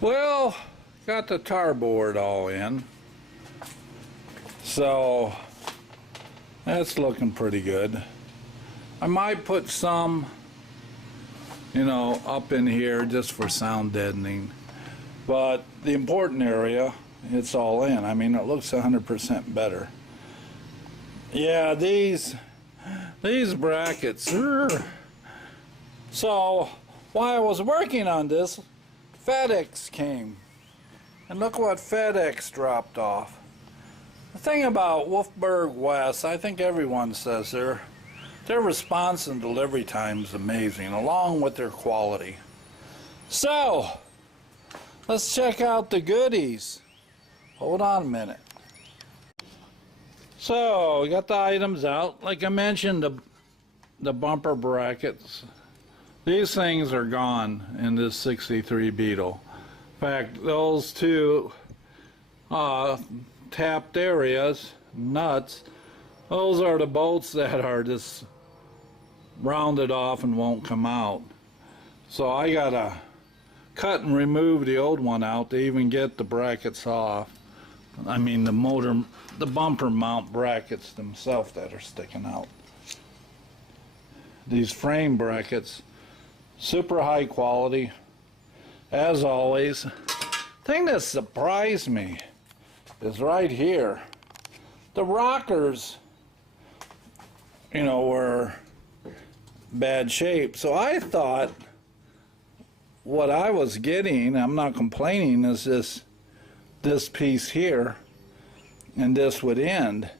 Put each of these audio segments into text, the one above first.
Well, got the tar board all in, so that's looking pretty good. I might put some, up in here just for sound deadening, but the important area, it's all in. I mean, it looks 100% better. Yeah, these brackets. So while I was working on this, FedEx came, and look what FedEx dropped off. The thing about Wolfberg West, I think everyone says their response and delivery time is amazing, along with their quality. So let's check out the goodies. Hold on a minute. So we got the items out. Like I mentioned, the bumper brackets. These things are gone in this 63 Beetle. In fact, those two tapped areas, nuts, those are the bolts that are just rounded off and won't come out. So I gotta cut and remove the old one out to even get the brackets off. I mean the bumper mount brackets themselves that are sticking out. These frame brackets, super high quality, as always. Thing that surprised me is right here. The rockers, were bad shape. So I thought what I was getting, I'm not complaining, is this piece here, and this would end.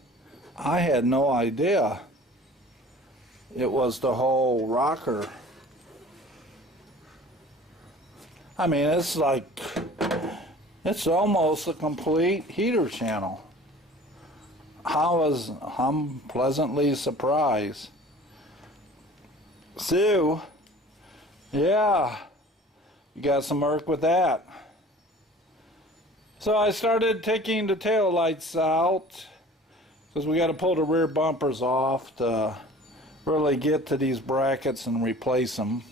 I had no idea it was the whole rocker. I mean, it's almost a complete heater channel. I'm pleasantly surprised. So, yeah, you got some work with that. So I started taking the tail lights out because we got to pull the rear bumpers off to really get to these brackets and replace them.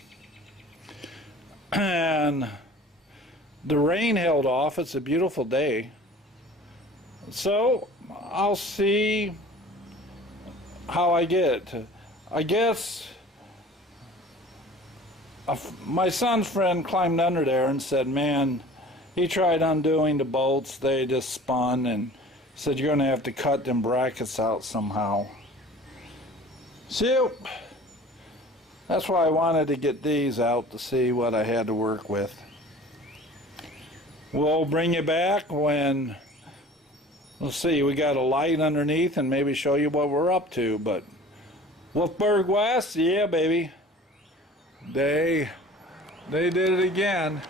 And the rain held off. It's a beautiful day. So I'll see how I get it. I guess my son's friend climbed under there and said, man, he tried undoing the bolts. They just spun, and said you're going to have to cut them brackets out somehow. So that's why I wanted to get these out to see what I had to work with. We'll bring you back when, let's see, we got a light underneath and maybe show you what we're up to. But Wolfberg West, yeah baby, they did it again.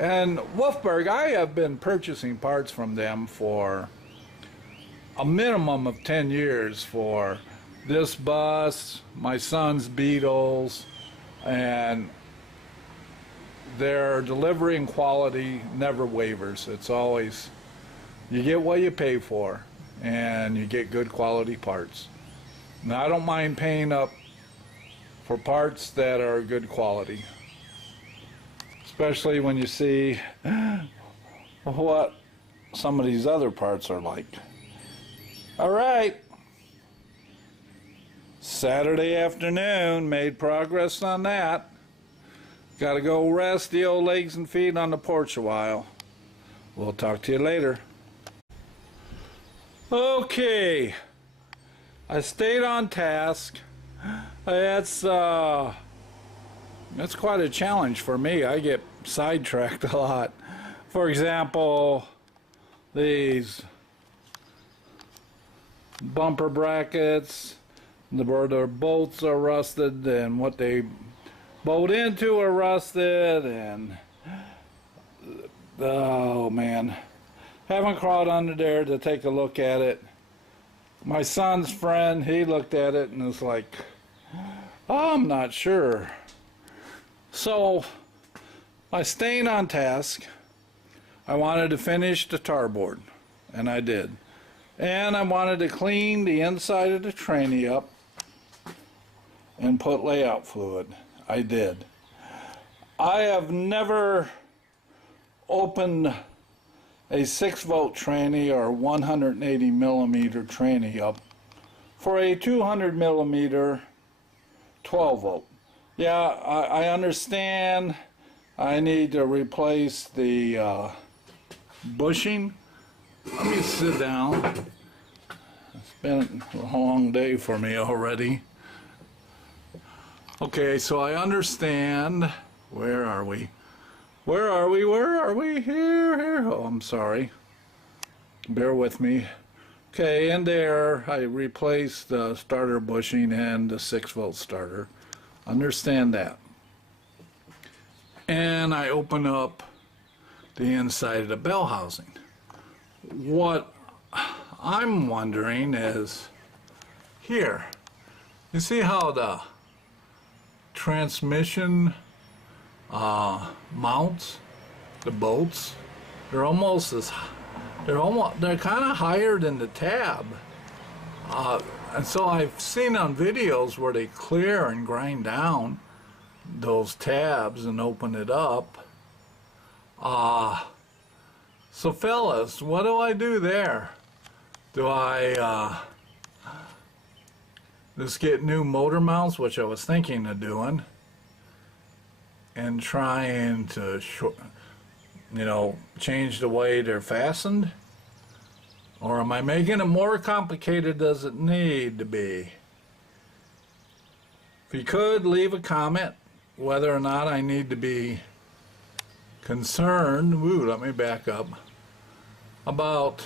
And Wolfberg, I have been purchasing parts from them for a minimum of 10 years for this bus, my son's Beetles, and their delivery and quality never wavers. It's always, you get what you pay for, and you get good quality parts. Now, I don't mind paying up for parts that are good quality, especially when you see what some of these other parts are like. All right. Saturday afternoon, made progress on that. Got to go rest the old legs and feet on the porch a while. We'll talk to you later. Okay, I stayed on task. That's quite a challenge for me. I get sidetracked a lot. For example, these bumper brackets, where their bolts are rusted and what they bolt into are rusted, and oh man, haven't crawled under there to take a look at it. My son's friend, he looked at it and was like, I'm not sure. So I stayed on task. I wanted to finish the tar board, and I did. And I wanted to clean the inside of the tranny up and put layout fluid. I did. I have never opened a 6-volt tranny or 180 millimeter tranny up for a 200 millimeter 12 volt. Yeah, I understand I need to replace the bushing. Let me sit down. It's been a long day for me already. Okay, so I understand. Where are we? Where are we? Where are we? Here. Oh, I'm sorry. Bear with me. Okay, and there I replaced the starter bushing and the 6-volt starter. Understand that. And I open up the inside of the bell housing. What I'm wondering is, here, you see how the transmission mounts, the bolts, they're kind of higher than the tab, and so I've seen on videos where they clear and grind down those tabs and open it up. So fellas, what do I do there? Do I just get new motor mounts, which I was thinking of doing, and trying to, change the way they're fastened? Or am I making it more complicated does it need to be? If you could, leave a comment whether or not I need to be concerned, let me back up, about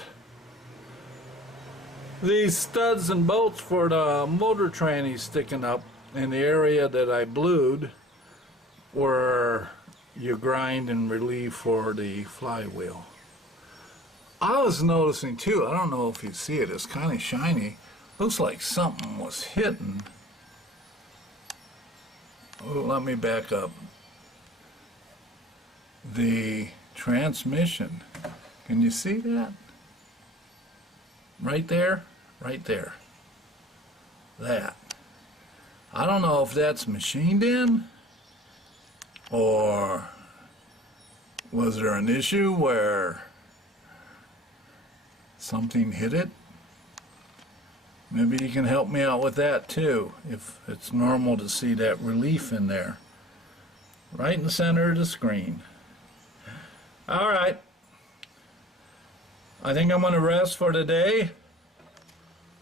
these studs and bolts for the motor tranny sticking up in the area that I blued where you grind and relieve for the flywheel. I was noticing too, I don't know if you see it, it's kind of shiny. Looks like something was hitting. Oh, let me back up. The transmission. Can you see that? Right there? Right there. That. I don't know if that's machined in, or was there an issue where something hit it? Maybe you can help me out with that too, if it's normal to see that relief in there. Right in the center of the screen. Alright. I think I'm going to rest for today.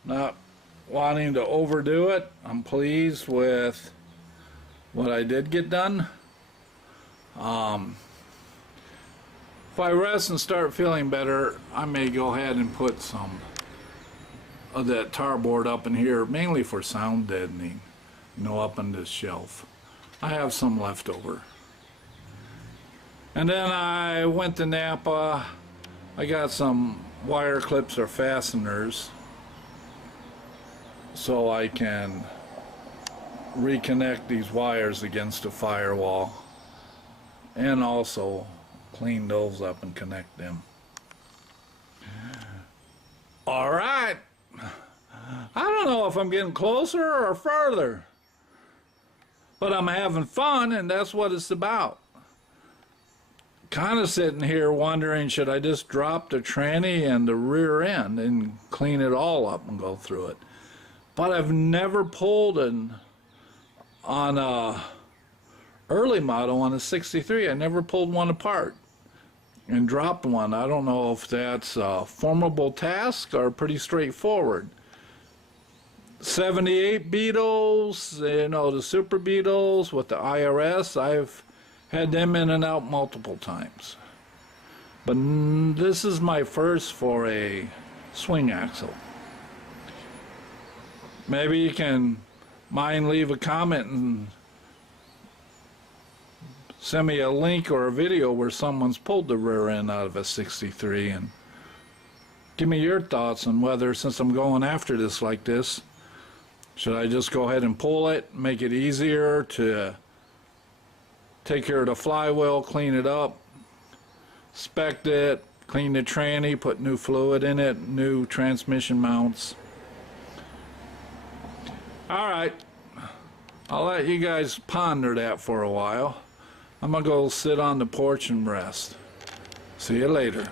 Not wanting to overdo it. I'm pleased with what I did get done. If I rest and start feeling better, I may go ahead and put some of that tar board up in here, mainly for sound deadening, up on this shelf. I have some left over. And then I went to Napa. I got some wire clips or fasteners so I can reconnect these wires against the firewall, and also clean those up and connect them. All right. I don't know if I'm getting closer or further, but I'm having fun, and that's what it's about. Kind of sitting here wondering, should I just drop the tranny and the rear end and clean it all up and go through it? But I've never pulled on a early model on a 63. I never pulled one apart and dropped one. I don't know if that's a formidable task or pretty straightforward. 78 Beetles, the Super Beetles with the IRS, I've had them in and out multiple times. But this is my first for a swing axle. Maybe you can leave a comment and send me a link or a video where someone's pulled the rear end out of a 63, and give me your thoughts on whether, since I'm going after this like this, should I just go ahead and pull it, make it easier to take care of the flywheel, clean it up, spec it, clean the tranny, put new fluid in it, new transmission mounts. Alright, I'll let you guys ponder that for a while. I'm gonna go sit on the porch and rest. See you later.